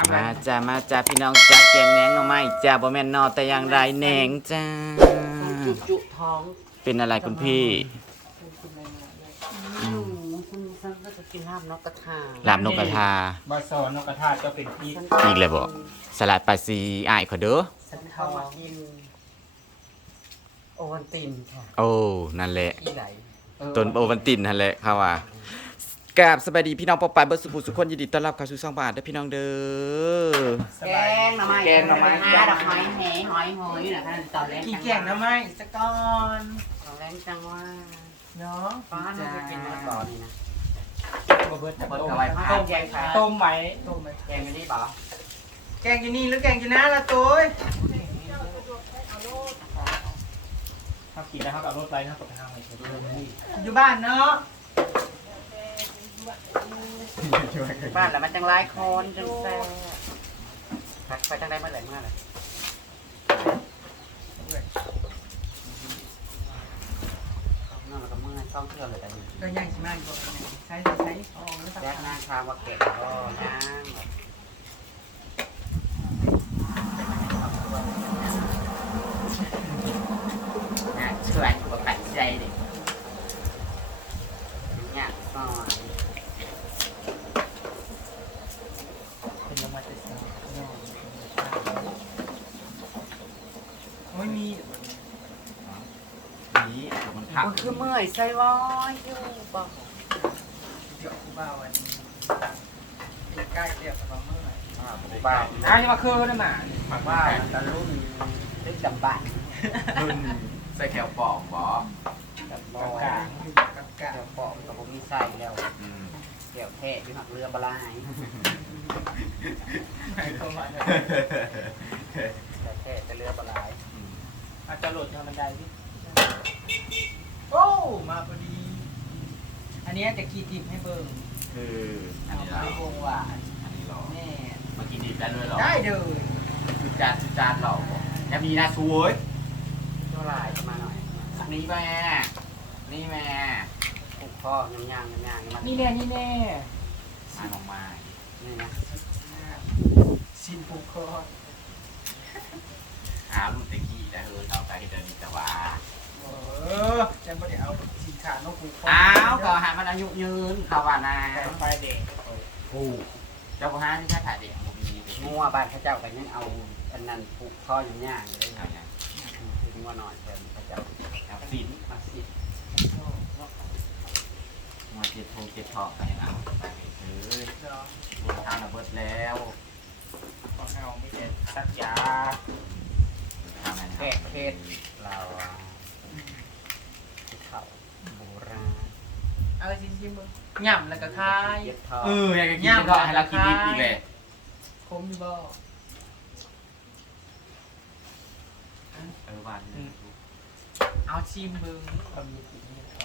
มาจ้ามาจ้าพี่น้องจ้าแกงแหนงเอาไหมจ้าบ่แม่นนอแต่อย่างไรแหนงจ้าจุท้องเป็นอะไรคุณพี่ฉันก็จะกินลาบนกกระทาลาบนกกระทาบาซอนนกกระทาก็เป็นที่อีกเลยบ่สลัดปลาซีอ้ายขอเด้อฉันเข้ามากินโอวัลตินค่ะโอ้นั่นแหละที่ไหนต้นโอวันตินนั่นแหละเขาว่ากราบสบายดีพี่น้องปอปายเบิร์ดสุภูสุขคนยินดีต้อนรับเข้าสู่ช่องบาทเด้อพี่น้องเด้อแกงหน่อไม้แกงหน่อไม้ดอกไม้แหหอยหอยนะคะตอนแรกกี่แกงนะไม่สะก้อนตอนแรกจังว่าเนาะป้าน่าจะกินมาก่อนนี่นะบะเบิดจะเบิดกับไว้ผ้าแกงค่ะต้มไหมต้มไหมแกงไม่ได้บอกแกงอยู่นี่หรือแกงอยู่หน้าละตัวถ้ากินนะครับกับรถไปนะครับกับทางไปอยู่บ้านเนาะบ้านแล้วมันจังไรคนจังแซ่พักไปจังได้เมื่อไหร่นั่นมันก็เมื่อต้องเที่ยวเลยแต่นี่ก็ย่างชิมากกว่าใช้อ๋อแล้วแยกนางคาว่าเก็บก็นางช่วยกูขัดใจดิเนี่ยซอยเป็นน้ำมันเตาโอ้ยมีนี่มันผักมันคือเมื่อยใส่วอยอยู่ป่ะเดี๋ยวกูบ้าวันใกล้เรียกกับเมื่อไหร่บ้านจะมาคืนได้มาหมายว่าตะลุ่นลึกดำบันรุ่นใส่แขวปอกบ่ดำบกอลางยกลางกลางเดี๋ยวปอกกับผมมีไส้แล้วเดี๋ยวแทะอยู่หักเรือบลายไม่เข้ามาเลยเดี๋ยวแทะจะเรือบลายอาจจะหลุดทางบันไดพี่โอ้มาพอดี อันนี้จะกีดิบให้เบิ่งคืออันเอานี้ไปเราวงหวานอันนี้เราแม่มากินดิบได้ด้วยเหรอได้เลยจุดจานเราจะมีนะสวยเท่าไหร่มาหน่อยนี่แม่นี่แม่ผูกคอย่างมันนี่แน่นี่แน่มาลงมานี่นะซินผูกคอหารุ่นตะกี้แต่เฮิร์นเอาไปเดินแต่ว่าจะไม่ได้เอาสินค้านกผูกคออ้าวก็หามันอายุยืนเขาว่านะไฟแดงผูกเจ้าพ่อห้าที่ใช้ถ่ายเด็กมันมีเป็นงัวบ้านพระเจ้ากันยังเอาอันนั้นผูกคอย่างเลยเอาอย่างคืองัวหน่อยเพิ่นพระเจ้าเอาสินมาสิมาเจ็ดโทเจ็ดทองไปเอาไปซื้อบุญทานระเบิดแล้วของเราไม่ได้สักยาทำอะไรนะแกะเพชรเราเขาโบราณเอาชิมมึงย่ำแล้วก็คายเย็บทออยากจะกินก็ให้เรากินนิดอีกเลยคมอยู่บ่วันเอาชิมมึงความมีติดนี่เขา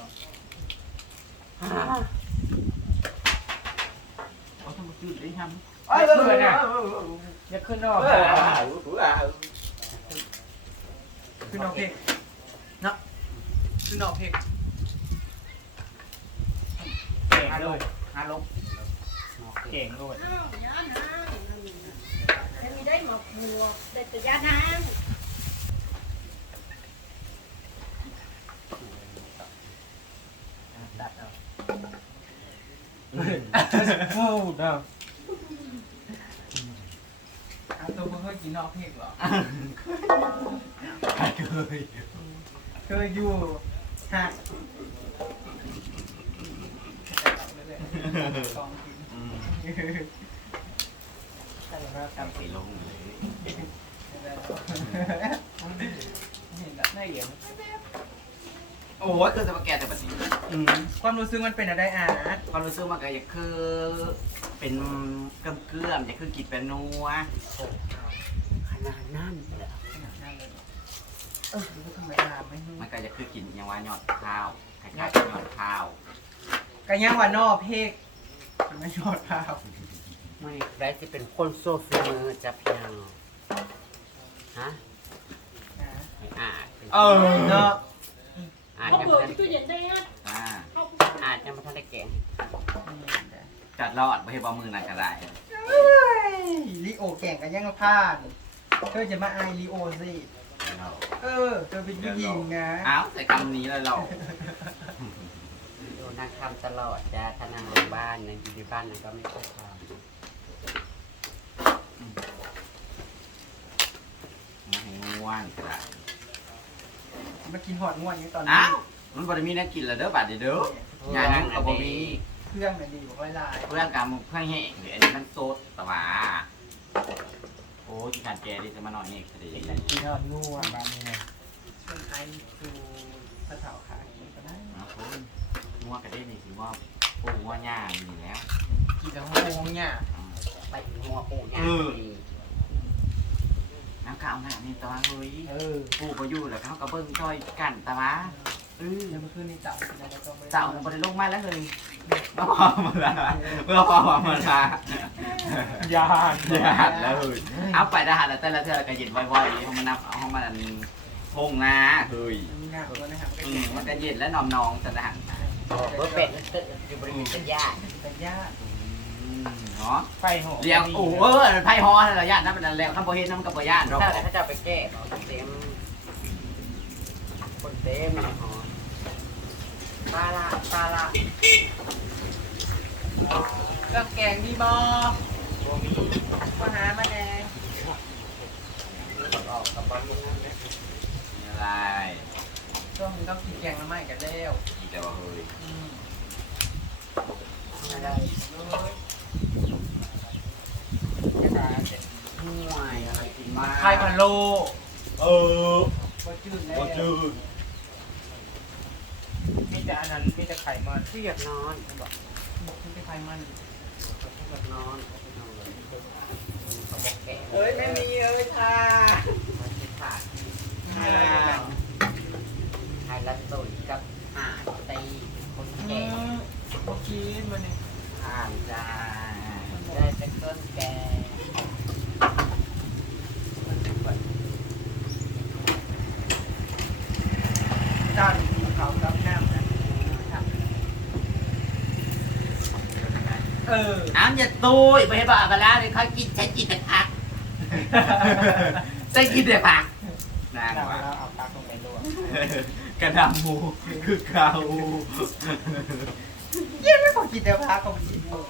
เขาทำมาจืดได้ทำอย่าขึ้นอ่ะอย่าขึ้นนอกขึ้นนอกเพกเนาะขึ้นนอกเพกเก่งเลยฮาลงเก่งด้วยอ้าวย่านางจะมีได้หมอกบัวได้แต่ย่านางตัดเอาโอ้ดาวตัวมึงเคยกินนอกเพกเหรอเคยอยู่ฮะสองกินใช่แล้วกำสีลงเลยเห็นได้เหรียญโอ้ยคือจะมาแก่แต่ปัจจุบันความรู้สึกมันเป็นอะไรอ่ะความรู้สึกมันก็อยากคือเป็นเกลือๆอยากคือกินเป็นนัวขนาดนั้นเหรอธรรมดาไม่รู้มันก็อยากคือกินอย่างว่ายอดข้าวคล้ายๆกับยอดข้าวกันยังว่านอกเพกไม่ยอดข้าวไม่ได้ที่เป็นคนโซฟีมือจะเพียงฮะให้อ่านเป็นเนาะอ่านเขายังเปิไม่ดทันตู้เย็นได้ฮะอ่าเขาอ่านยังไม่ทันได้แกะจัดรอดไม่ให้บอมือนันก็ได้มลีโอแก่งกันยังมาพลาดเธอจะมาอายลีโอสิเธอเป็นผู้หญิงนะอ้าวแต่คำนี้เลยเราดูนั่งทำตลอดจ้าถ้านางในบ้านนะอยู่ในบ้านนั้นก็ไม่ค่อยทมาให้ง่วนกระมากินหอดง่วนอย่างตอนนี้อ้าวมันบ่ได้มีนักกินแล้วเด้อบาดเด้อำงานนั้นก็บ่มีเครื่องมันดีบอกไว้ลายเพื่อนการมึงเพื่อนแห้งเดี๋ยวอันนี้มันโซดแต่ว่าโอ้ที่ขาดแกดิจะมาหน่อยเอกพอดีกินหอดง่วนแบบนี้ชวนไอดูพระเถาขายก็ได้นะคุณงัวกระเด้นี่สิว่าปูงัวย่างนี่แล้วกินแล้วโงงเนี่ยไปถึงหัวปูย่างดีน้ำข้าวหน้านี่ตะวันเฮ้ยเออปูก็อยู่แล้วเขาก็เบิ่งจ้อยกันตะวะแล้วเมื่อคืนนี้เต่ากินอะไรก็ไม่ได้เจ้ามันบ่ได้ลงมาแล้วเลยเมื่อพอมาละเมื่อพอมาละยานอย่าหัดแล้วเฮ้ยเอาไปได้หัดแล้วแต่ละเทื่อก็เย็นไวๆเขามานับเอาห้องมันพงนะเฮ้ยมีหน้าตัวนะครับมันก็เย็นและนอมนองสนะเบอร์เป็ดอยู่บริเวณเป็นญาติเป็นญาติเนาะไฟหอเลี้ยงโอ้ไพ่ฮอนั่นแหละญาตินั่นเป็นแล้วข้ามโพเฮ็ดนั่นกับญาติถ้าเขาจะไปแก้เต็มคนเต็มเลยหอตาละตาละเครื่องแกงมีบอมาหามาแน่ออกกับบอลลูนเนี่ยอะไรช่วงนี้ต้องกินแกงน้ำไหม้กันแล้วอีกแล้วเฮ้ยอะไรเลยห่วยอะไรกินมากไข่พะโล้เออก็จืดแล้วก็จืดมีแต่อันนั้นมีแต่ไข่มันที่อยากนอนบอกมีแต่ไข่มันที่อยากนอนเขาบอกแก่เอ้ยไม่มีเอ้ยค่ะมันจะขาดไม่มีอะไรแล้วไทยละตุยกับห่านตีคนแก่โอเคมันเนี่ยห่านจ้าได้เป็นต้นแก่ด้านเขากับน้ำนะอ้ามอย่าตุยไปให้บอกกันแล้วเดี๋ยวเขากินใช้กินแต่ผักใช้กินแต่ผักนางเราว่าเอาปลาลงไปลวกกระดำหมูคือเขาเยี่ยมไม่พอกินแต่ปลาของกินหมู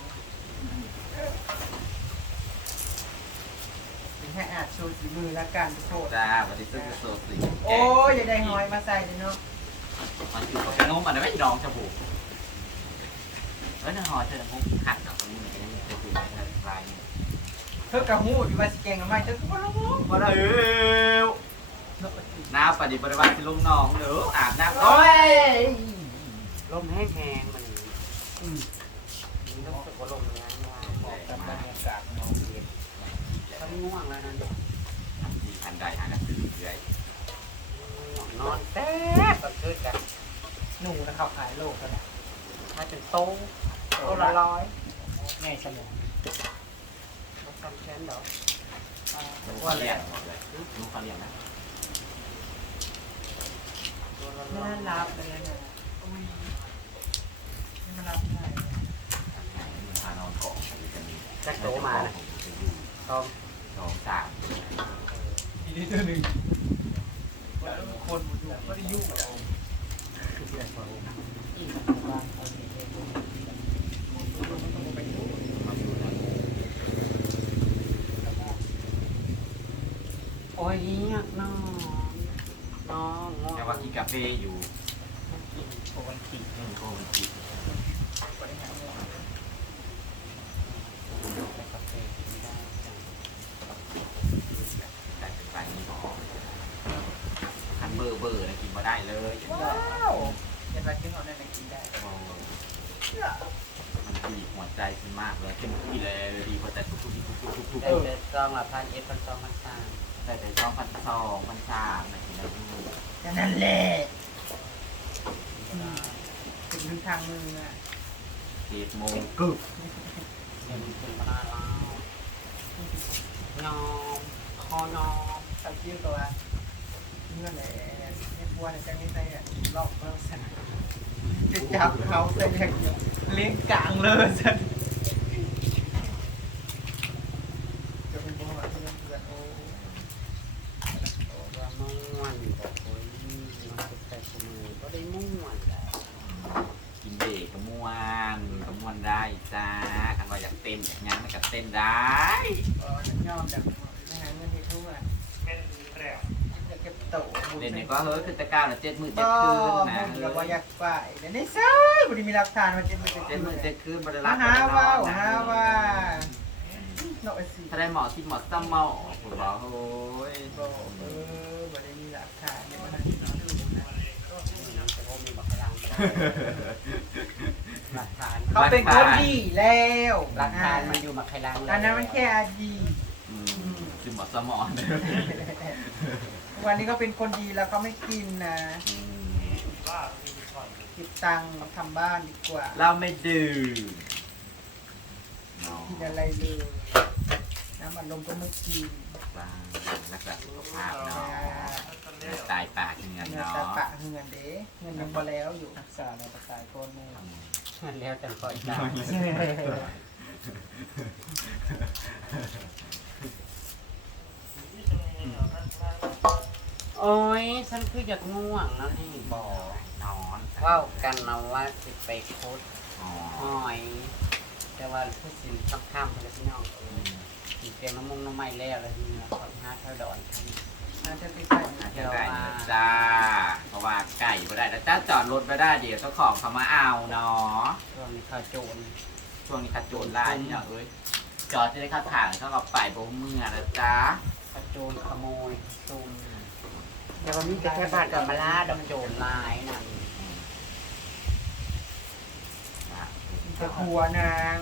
แค่อาจโชว์ฝีมือและการโทษจ้าวันนี้ซึ่งจะโซสีโอ้ยอย่าได้หอยมาใส่เลยเนาะมันอยู่กับกระนมมันไม่ดองจมูกเออเนื้อหอยเธอมุกหักกับตรงนี้มันยังจะอยู่ในลายเธอกระหูอยู่มาสแกงกับไม่เธอก็บ่รู้มาแล้วน้ำปฏิบัติบัติที่ลุงน้องหรืออาบน้ำโอ้ยลมแห้งๆมันรู้สึกว่าลมแรงว่ากับบรรยากาศมองเห็นเขาง่วงแล้วนั่นทีทันใดหาหนังสือเรื่อยนอนแป๊บก็ขึ้นกันหนูนะเขาขายโลกกันนะถ้าเป็นโต๊ะโต๊ะละร้อยง่ายสมองไม่ทำแค่นดอกลูกเขาเลี้ยงเลยลูกเขาเลี้ยงนะตัวละไม่ร้อยน่ารับเลยนะอุ้ยไม่มารับได้มันพานอนเกาะจะมีจักโตมานะต้องสองสามอีกนิดหนึ่งคนอยู่ก็ได้ยุ่งกับอีกบางคนเองไปยุ่งมาอยู่นะโอ้ยอยากนอนนอนง่วงแต่ว่ากินกาแฟอยู่ปกติโอ้มันจิตบริหารเงินแต่กาแฟกินไม่ได้จ้ะแต่เป็นไปนี่บอกคันเบอร์นะกินมาได้เลยว้าวยังไงที่เขาได้กินได้มันดีหัวใจขึ้นมากเลยเต็มที่เลยดีหัวใจทุกได้แต่ซองละ1,100 แต่ช่อง1,200 1,300นะกินได้ทุกแค่นั้นแหละถึงทางมืออ่ะ 7 โมงกึ๊บเงินเป็นปลาลาวนอนคอนอนตะกี้ตัวเมื่อไหร่ไอ้บัวเนี่ยจะไม่ได้ลอกเราสั่นจะจับเขาใส่อย่างเดียว เลี้ยงกลางเลยสันได้ม่วนเลยกินเด็กกระมวนได้จ้าคันว่าอยากเต้นอยากยังไม่ก็เต้นได้ฉันยอมจากไม่หาเงินที่ทั่วจะเก็บโตเล่นนี่ก็เฮ้ยคือตะก้าวน่ะ7 มื้อ 7 ก็คืนนะมึงเราว่าอยากไปเดี๋ยวนี้ซ้ยบุรีมีหลักฐานมาเจ็บมือ 7 มื้อ 7 คืนบ่ได้มารับหาบ่ได้นว่าอนนะหาว่าเนาะสิถ้าได้หมอที่หมอซ้ำเมาผมบอกโอ้ยบอกบุรีมีหลักฐานเนี่ยมันดูนะแต่ผมมีบักพลังหลักฐานเขาเป็นคนดีแล้วหลักฐานมันอยู่บักไคลังอันนั้นมันแค่อดีตคือหมอสมอนวันนี้ก็เป็นคนดีแล้วก็ไม่กินนะเก็บตังค์ทำบ้านดีกว่าเราไม่ดื่มกินอะไรเลยน้ำอัดลมก็ไม่กินรักษาสุขภาพเนาะตายปากเงินเงินเนาะตาปะเงินเด้เงินยังพอแล้วอยู่รักษาเราตายก้นแม่มันแล้วแต่คอยตามโอ้ยฉันคืออยากง่วงแล้วนี่บอกนอนว่ากันนะว่าสิไปคุดอ๋อหอย แต่ว่าผู้สินค่ำๆเลยพี่น้องสีเกมน้ำมงน้ำไม้แล้วแล้วทีนี้ขอหาเท่าดอนครับอาจจะไปใกล้อาจจะได้จ้าเพราะว่าไก่ไม่ได้แล้วจ้าจอดรถไม่ได้เดี๋ยวเจ้าของเขามาเอาเนาะช่วงนี้ข้าโจรช่วงนี้ขัดโจรไล่เนี่ยเอ้ยจอดจะได้ขัดถ่างเขากับไปโบเมื่อนะจ้าข้าโจรขโมยซุ่มแต่วันนี้จะแค่บ้านกับมาลาดอกโจรลายนั่นจะครัวนาง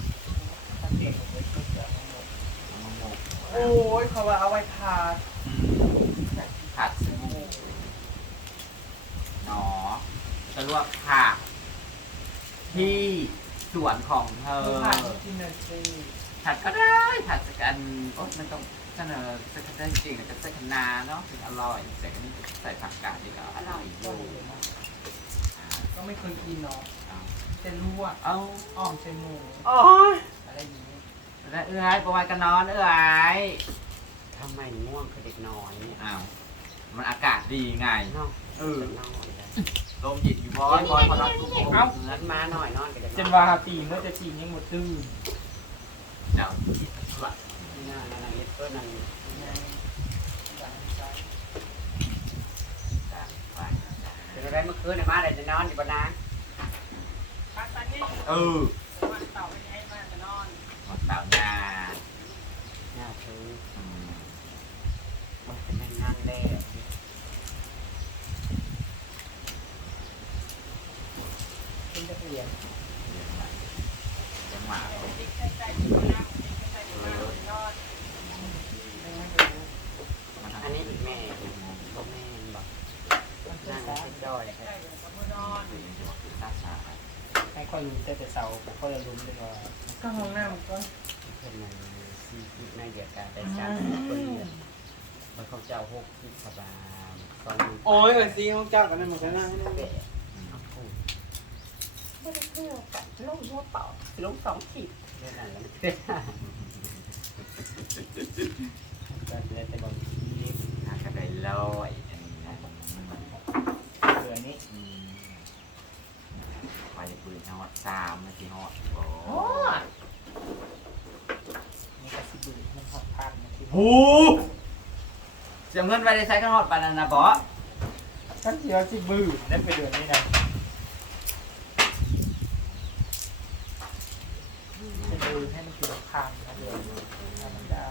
โอ้ยเขาว่าเอาไว้พาผัดสมูเนาะจะลวกผักที่สวนของเธอพากินหน่อยสิผัดก็ได้ผัดสักอันโอ๊ยมันต้องเสนอสักอันจริงๆจะใส่คะน้าเนาะถึงอร่อยใส่กันนี่ใส่ผักกาดดีกว่าอร่อยอยู่ก็ไม่เคยกินเนาะจะลวกเอาอ้อมใส่หมูโอ้ยอะไรอย่างนี้แล้วเอื้อยประวัติกันนอนเอื้อยทำไมง่วงคือเด็กนอนเนี่ยอ้าวมันอากาศดีไงนอนเออนอนเลยลมหยิบอยู่บอยบอยพอรับทุกคนเงินมาหน่อยนอนกันจนว่าปีเมื่อจะปียังหมดตื้นเจ้าคิดว่านี่น่ะนั่นเอ็ดเพื่อนนั่นไปจะได้เมื่อคืนเนี่ยมาเดี๋ยวจะนอนอยู่บนน้เออวันเสาร์ไม่ให้มาจะนอนหมดเต่าหน้าำน่าถืออืมมันเป็นงานแรกเป็นจะเปลี่ยนจังหวะเอออันนี้แม่ก็แม่บอกนั่งให้ย่อยครับให้ค่อยลุ้นแต่เสาร์ค่อยลุ้นดีกว่าก็ห้องน้ำก็เพื่อนมันซีคิดในเดียวกันแต่ชั้นคนเดียวมันเขาเจ้าหกคิดสบายสองโอ้ยซีห้องเจ้ากันนั่นหมดแล้วนะเป๊ะไม่ได้เพื่อกันลงหัวเปล่าลง2 ขีดเท่านั้นแหละก็เลยแต่บางทีน่าจะได้ลอยอันนี้นะเหลือนี้อืมไปปืนฮอต3นาทีฮอตโอ้นี่ก็สิบุมันหอดพันนะที่โหเสียเงินไปได้ใช้กันฮอตปานนั้นนะบอสกันเสียสิบือนั่นไปเดือนนี้นะจะบือให้มันกี่พันนะเดือนถ้ามันได้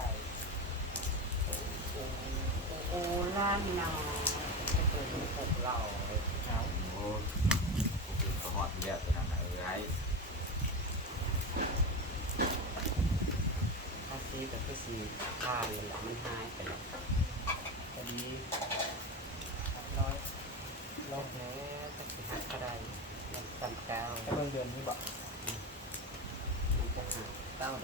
โอ้ล้านนาจะเปิดมีปกเราเอาโอ้ก็ฮอตเยอะขนาดไหนไรถ้าซีกับพี่ซีทานเลยละมันหายไปแล้วพอดีร้อยลงแล้วจะสิหักก็ได้มันจำเก้าแต่เบิ่งเดือนนี้บอกมันจะหักเก้าได้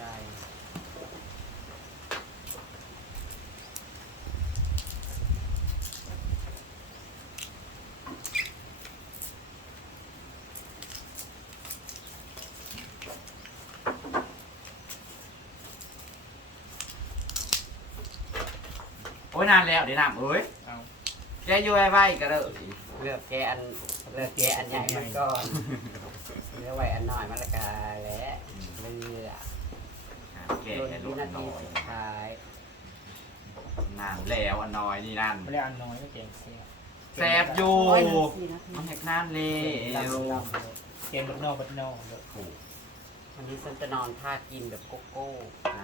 โอ้ยนานแล้วเดี๋ยวนำเอ้ยเอาแกอยู่ไว้ไว้ก็เลยเลือกแกอันเลือกแกะอันใหญ่มาก่อนเลือกไว้อันน้อยมาละกาและเลือกแก่โดนแค่วิลูกนาน้ทีอยสุดท้ายนานแล้วอันน้อยนี่นั่นไม่ได้อันน้อยก็เก่งเสียแซบอยู่โอ้ย4 นาทีมันแหกนานแล้ลำวลำเลยเกมบัดนอกบัดนอกเลยถูกวันนี้ฉันจะนอนท่ากินแบบโกโก้อ่า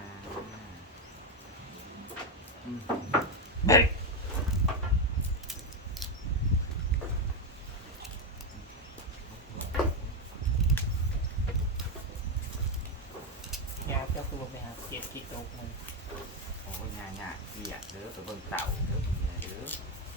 อืมยาเจ้าตัวไปหาเก็บกี่โต๊ะมันโอ้ยงานยากเกลียดเด้อไปเบิ่งเต่าเด้อเนี่ยเด้อ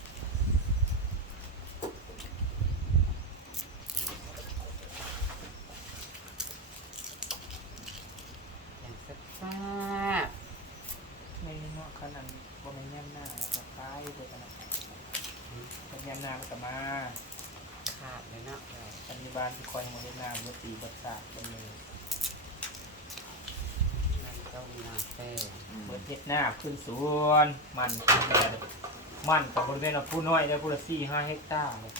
อย่างแซ่บไม่เนาะขนาดว่าไม่แย่มหน้าแล้วก็คล้ายเลยกันนะเป็นแย่มหน้ามันก็มาๆขาดเลยเนาะปัจจุบันที่คอยมาเวียดนามวัดตีบัดสาเป็นเลยมันต้องมีน้ำแป้งเปิดเวียดนามขึ้นสวนมันมันกับบริเวณผู้น้อยได้ผู้ละ4-5 เฮกตาร์เลย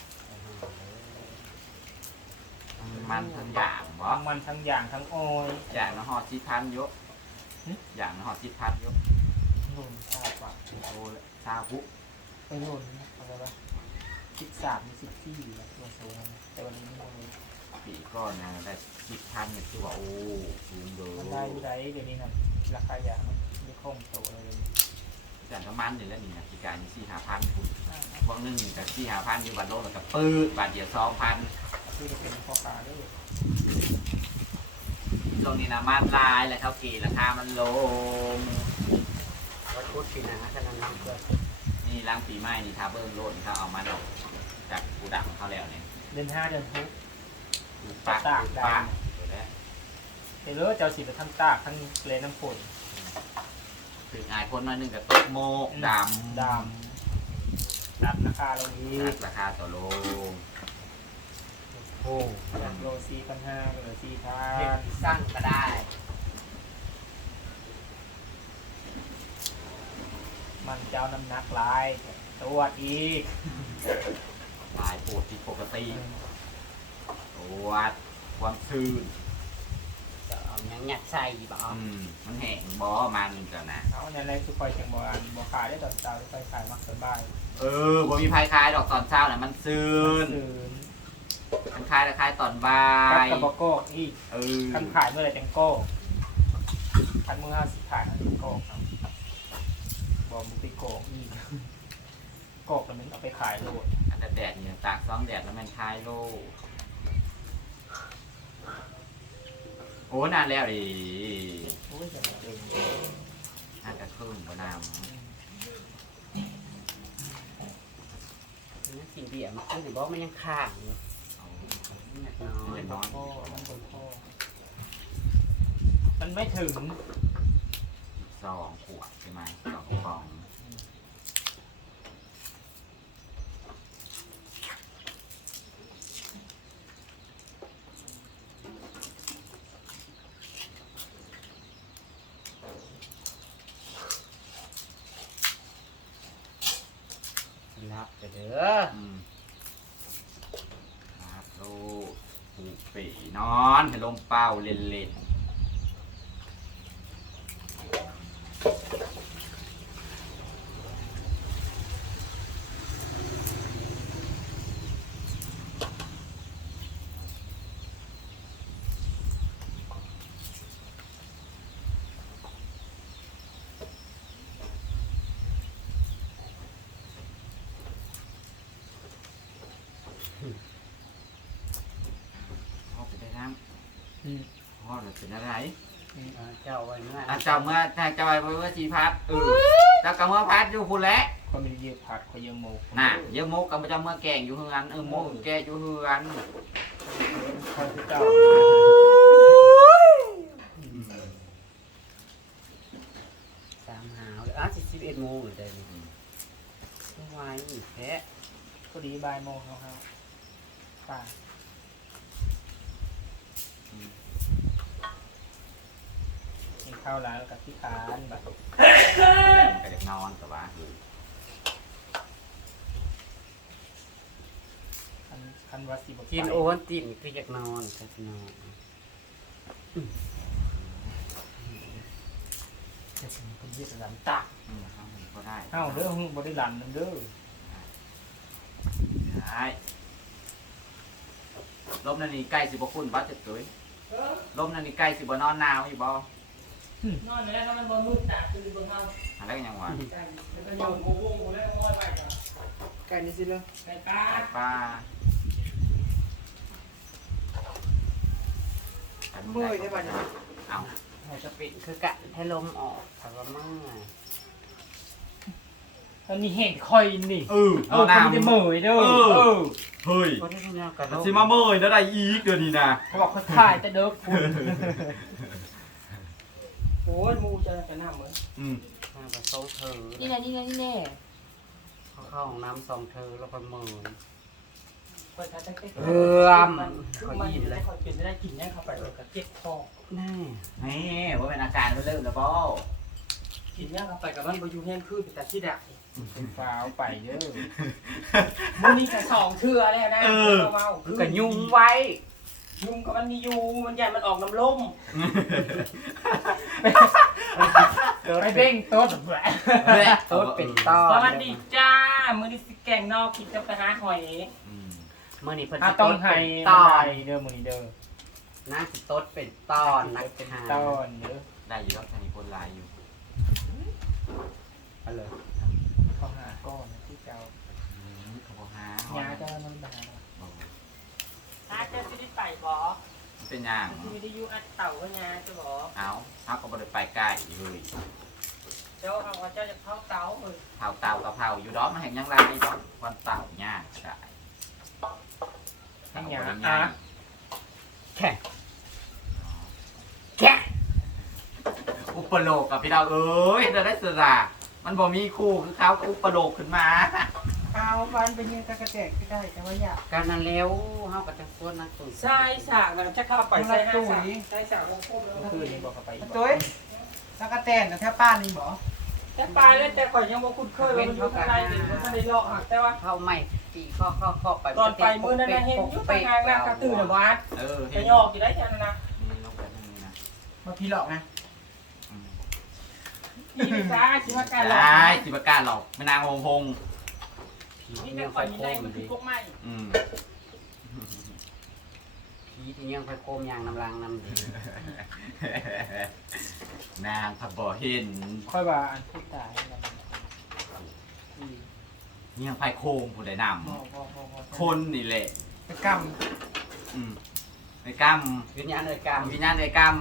มันทั้งอย่างบ่ทั้งมันทั้งอย่างทั้งอ้อยอย่างละหอดสิพันยกอย่างละหอดสิพันยกหนุนชาปะโอ้ซาบุไปหนุนอะไรปะ13 14นะตัวสูงแต่วันนี้ไม่รู้ปีก่อนนะได้10,000เนี่ยคือว่าโอ้สูงเด้อมันได้อยู่ไหนเดี๋ยวนี้นะราคาอย่างมันไม่คงโตเลยแต่น้ำมันนี่แหล้วนี่นะที่การนี่4-5,000คุณพวกนึงกับ4-5,000อยู่บัตรโลแล้วก็ปื้อบาทเดียว2,000 คือจะเป็นพ่อค้าด้วยช่วงนี้น้ำมันลายแล้วเท่ากี่ราคามันลงวัดพุธปีหน้าขนาดน้ำเกลือนี่ล้างปีใหม่นี่ทาเบิ้งโลดเขาเอามาดอกจากกูดังเขาแล้วเนี่ยเดือน5 เดือน6 ปากปากเดี๋ยวนะเดี๋ยวเลือเจ้าสิไปทั้งตากทั้งเลนน้ำฝนถึงอายพ้นมาหนึ่งกับตกโมกดำดำดับราคาเราอีกราคาต่อโลโอ้จากโล4,500เหลือเผ็ด 4,000 สั่งก็ได้มันเจ้าน้ำหนักหลายตัวอีกลายปวดที่ปกติตรวจความชื้นจะเอายังหยัดใส่บ่มันแห้งบ่มันก่อนนะเอาในไรคือคอยเชียงบัวบัวขายได้ตอนเช้าคอยขายมักสบายบ่มีพายคลายดอกตอนเช้าน่ะมันชื้นซื้อมันคลายแล้วคลายตอนบ่ากับยกระบอกโก้อีก คันขายเมื่อไรแตงโก้คันมือ50ขายนั่นโก้ครับบอมติโก้อีกโก้มันนึงเอาไปขายโลดอันแดดเนี่ยตากซ้องแดดแล้วมันคลายโลโอ้นานแล้วดิโอ้ยจะมาเองน่าจะครึ่งกว่านนี่กินเบียร์มันขึ้นหรือบอกมันยังข้างอยู่ำหนักน้อยบนโก้มันบนโก้มันไม่ถึง 2 ขวดใช่ไหม2 กระป๋องรับไปเด้อครับลูกผูกปีนอนให้ลมเป้าเล่นๆพ่อเป็นได้น้ำพ่อเป็นอะไรเจ้าไว้เมื่อเจ้าเมื่อเจ้าไปเมื่อชีพัดเจ้ากับเมื่อพัดอยู่คุณแหละคนมีเยอะผักเขาเยอะโมกน่ะเยอะมุกกับเจ้าเมื่อแกงอยู่เฮือนมุกแกอยู่เฮือนเขาคือเจ้า 3 หาวเลย11 โมงเลยเดี๋ยวนี้ไม่ไหวอีกแท้พอดีบ่ายโมงเขาป่ากินข้าวร้านแล้วกับที่คานแบบก็จะนอนแต่ว่าคันคันว่าสิบ่กินโอวัลตินคืออยากนอนอยากนอนจะสิเป็นเย็ดหลันตาเอาผมก็ได้เอ้าเด้อบ่ได้หลันนั่นเด้อได้ลมนั่นนี่ใกล้สิบ่คุณบ่จะตุ้ยลมนั่นนี่ใกล้สิบ่นอนหนาวอีบ่นอนแล้วถ้ามันบ่มืดตาคือเบิ่งเฮาอะไรกันยังวะแล้วก็โยนโง่ๆแล้วงอยไปก่อนไก่นี่สิเลยไก่ป้าป้าเมื่อยได้ป่ะเนี่ยเอาให้จะปิดคือกะให้ลมออกแต่ว่ามั่งไงอันนี้เห็นค่อยนี่เอาน้มันจะเหมยเด้อเฮ้ยก็ได้แนวกระโดดสิมาเมยแล้วได้อีกเดี๋ยวนี้นะเขาบอกเขาถ่ายแต่เด้อคุณโอ้ยมูจะกระหน่ำเหมือนมาผสมเธอนี่แน่นี่แน่นี่แน่เขาเข้าห้องน้ำสองเธอแล้วก็มือเปิดตาตั้งแต่เรื่อมคือเขามันยิ้มเลยคอยเป็นได้กินเนี่ยเข้าไปเลยก็เจ็บคอแน่นี่ว่าเป็นอาการเริ่มแล้วบ่กินเนี่ยเข้าไปกับมันบ่อยู่แห้งคือแต่ที่ดักเป็นฟ้าวไปเด้อมันมีแต่2เทื่อแล้วนะเมาคือกระยุงไว้ยุงกับมันมีอยู่มันใหญ่มันออกน้ำลมไปเบ่งโต๊ดแหวะโต๊ดเป็นต้อสวัสดีจ้ามื้อนี้สิแกงนอกกินจะไปหาหอยเมื่อนี้เพิ่นถ้าสิต้อโต๊งดให้เป็นตตออน นเด้อมื้อนี้เด้อน่าสิโต๊ดเป็นตอนนักเป็นทาตอนเด้อได้อยู่แล้วทางนี้คนลายอยู่เอาเลยเขาหาก้อนที่เจ้าเขาบอกหาหญ้าเจ้ามันบาหาจะสิได้ไปบ่เป็นย่างสิได้อยู่อัดเต่าก็งาจะบ่เอาเขาก็บ่ได้ไปใกล้เลยเจ้าเอาว่าเจ้าจะเข้าเตาเอ้ยเผาเตากับเผาอยู่ดอกมันแห่งยังไรดอกวันเต่าย่างได้ให้หญ้าย่างแค่แค่อุปโลกกับพี่ดาวเอ้ยเราได้สระมันบ่มีคู่คือเขาก็อุปโลกขึ้นมาเอาฟันไปยืนตะกะแตกก็ได้แต่ว่าอย่าการนั้นแล้วเฮาก็จังส่วนนักตุ่ใช่ฉากมันจะเข้าไปใส่ห้าฉากใช่ฉากวงกลมแล้วคืนนี้บอกเขาไปอีกตุ้ยสักกะแตนแต่แค่ป้านี่บ่แต่ปลายแล้วแต่ก่อนยังบ่คุ้นเคยว่ามันอยู่ข้างในนี่มันไม่ได้เลาะหักแต่ว่าเข้าไม่ปีข้อไปตอนไปมื้อนั้นนะเห็นอยู่ทางทางหน้ากระตื่นน่ะวัดเออจะยอกอยู่ได้จังนะนี่ลงไปทางนี้นะมาพี่หลอกนะอีนี่ซ่าสิว่าการหลอกได้สิบการหรอกไม่นางพงผีนี่ที่แต่ยังก่ไฟอนนี่โคได้มมันคืดิอกกไม้ผีที่ยังไฟโคมยางน้ำลังน้ำดีนางผับบ่เห็นค่อยว่าอันพูดตายแล้วเนี่ยไฟโคมผู้ใดนพอำคนนี่แหละไปกในกรรมวิญญาณเลยกลางวิญญาณในกรรม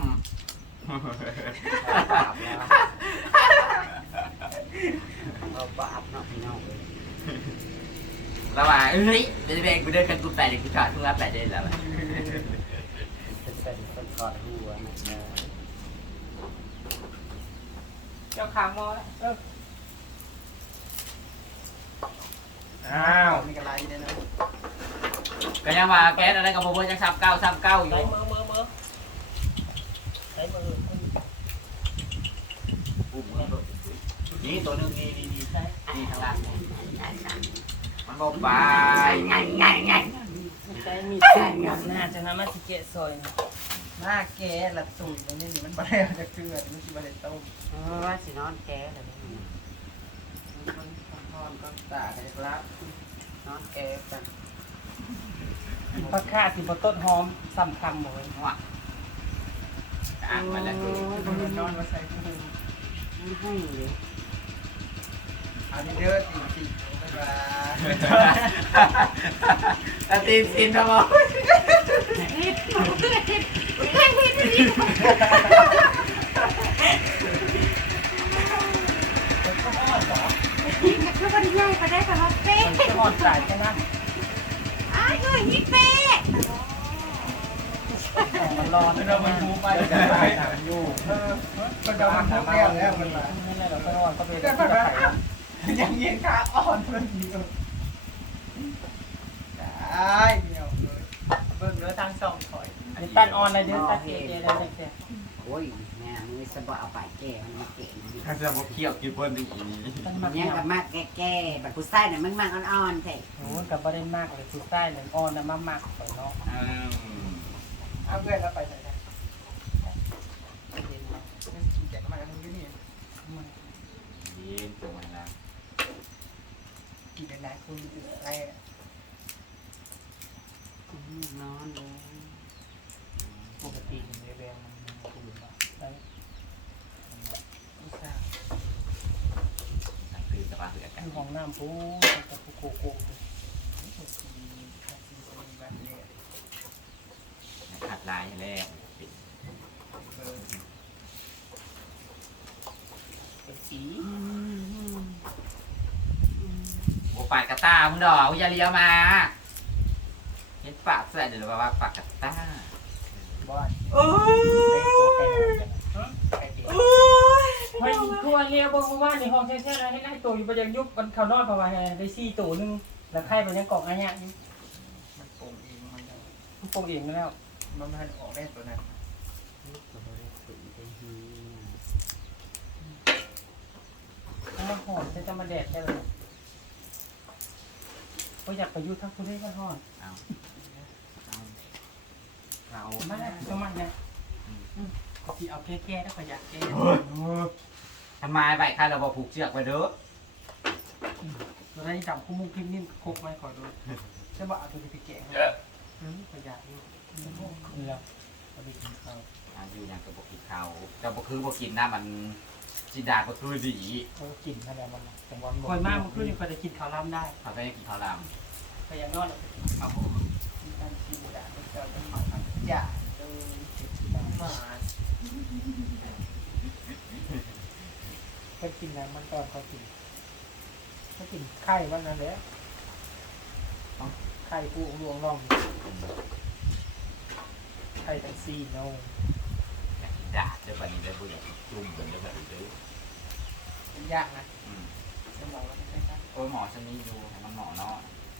เราบาปเนาะพี่น้องเลยแล้วว่าเอ้ยเด็กๆกูเดินกันกูแปดเด็กกูขาดทุกรับแปดเดือนแล้วเป็นคนกอดหัวนะเจ้าขางมอแล้วอ้าวำมีกระไรได้นะก็ยังว่าแก๊สอะไรกับโมโบยังซ้ำเก้าอใช้ยู่มือใช้มือนี่ตัวนึงนี่นี่ข้างล่างมันบอกไปใช้มีดน่าจะนำมาสิเกะซอยหน้าแกละตุ๋ยมันนี่มันบ่ได้จะเกลือมันสิบ่ได้ต้มว่าสินอนแก้เลยมันทอนก็ตาได้ละนอนแก้กันผักขาดสิบ่ต้นหอมซ้ำคำบ่ว่ะอ่านมาแล้วมันนอนมาใส่ถุงให้เลยเอาดีเด้อติบ๊ายบายตีนตีนทำไมคือบ่ได้ใหญ่ก็ได้แต่ว่าเป๊ะมันจะหอดสายใช่ไหมอ้ายเอ้ยนี่เป๊ะมันร้อนเรามันมูไปจะตายนะอยู่มันจะมันทุกแล้วแล้วมันมานี่แหละเราไปนอนก็เป็นก็ที่แบบจะไข่ยังเย็นขาอ่อนมันดีได้เดียวเลยเบิ่งเนื้อทางช่องถอยตัดออนอะไรเด้อตัดเกะเลยเด้อโอ้ยแม่มือเป็นสะบเอาไปแก่มันมาเก่งถ้าจะมาเคี่ยวกินเพิ่นดีมันยังกับมากแก่ๆบัดผู้ชายเนี่ยมันมากอ่อนๆแท้โอ้กับบ่ได้มากเลยคือใต้เลยอ่อนนะมามากไปเนาะ เอาเพื่อนแล้วไปใส่ได้เย็นนะไม่กินแจกมาอันนี้นี่เย็นตัวมันนะกินหลายคนอะไรนอนเลยปกติในแรงมันตื่นมาได้อุตส่าห์นั่นคือสภาพเหือกันคือของน้ำปูกับปูโกโก้นี่คือคาซีซีแบบนี้ขัดลายแรกเบอร์เป็นสีโอ้ปากกระตามึงดอกอย่าเลี้ยวมาเห็นปากใส่เดี๋ยวว่าปากกระตาบอสได้โตไปหน่อยจังไอ้เด็กเฮ้ยทุกวันนี้บอกว่าในห้องแช่ๆนะให้ได้ตัวอยู่ประยังยุบมันเขานอนเพราะว่าได้4ตัวนึงแล้วไข่มันยังกล่องอันเนี้ยมันโป่งเองมันมันปงเองแล้วมันไม่ออกได้ตัวนั้นมันหอมจะมาแดดได้เลยก็อยากไปอยู่ทั้งคุณได้ก็หอมเอาเรามาแล้วสมัยเนี่ยที่เอาแก้ๆแล้วก็อยากแก้ทำไมใบใครเราบอกผูกเชือกไปเด้อเราได้จับคู่มุกพิมพ์นิ่มครบไหมขอดูจะบอกเอาตัวไปแกะก็อยากอยู่นี่แหละเอาไปกินข้าวอายุยังกระบอกกินเขากระบอกคือบอกกินนะมันจินดาก็คือดีเขากินอะไรมันแต่ว่าคอยมากมันขึ้นคอยจะกินข้าวล้ำได้เขาก็ยังกินข้าวรพยานอนเราไปกินข้าวมีการชิมด่าเป็นเจ้าเป็นหมาอย่าเลยหมาเขากินอะไรมันตอนเขากินไข่วันนั้นแหละไข่ผู้ลวงร่องไข่ทั้ง4เนาะำอยากกินดาดเดี๋ยววันนี้ได้บุญจุ่มกันเดี๋ยวแบบนี้เด้อเป็นยากนะจะบอกว่าไม่ใช่ครับโอ้ยหมอฉันนี่อยู่ให้มันหมอนอน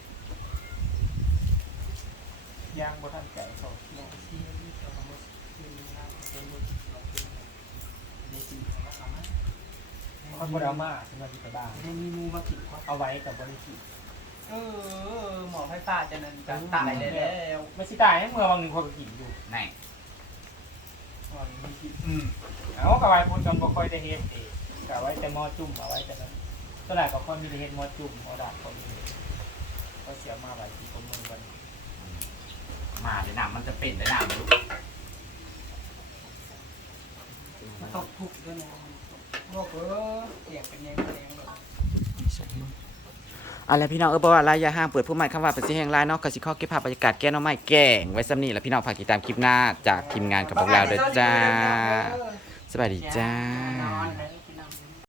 ย่างบนทันไก่สองหมอซีรีส์เราทำมาคือน้ำเป็นบุตรเราเป็นในสิ่งของเราทำนะคนบดเอามาสำหรับที่ไปบ้านในมีมูมากินเขาเอาไว้กับบริษัทหมอไฟฟ้าจะนั่นจะตายเลยแล้วไม่ใช่ตายให้เมื่อบางหนึ่งคนก็กินอยู่ไหนมันมีกินเอากระไว้พูดกันบ่ค่อยได้เฮ็ดเองกะไว้แต่หม้อจุ่มเอาไว้แต่นั้นตลาดก็ค่อยมีได้เฮ็ดหม้อจุ่มหม้อดาบก็มีก็เสียมาหลายทีคนมือกันมาเดี๋ยวน้ำมันจะเป็นได้น้ำลูกมันตกทุกข์ด้วยนะบอกเสียงเป็นยังไงเลยอะไรพี่น้องบอกว่าลายยาห้างเปิดผู้ใหม่คำว่าเป็นสีแห่งลายเนาะกสิข้อเก็บภาพบรรยากาศแก้น้องไม้แก่งไว้ซ้ำนี่แล้วพี่น้องฝากติดตามคลิปหน้าจากทีมงานกับพวกเราเด้อจ้าสวัสดีจ้านอนเลย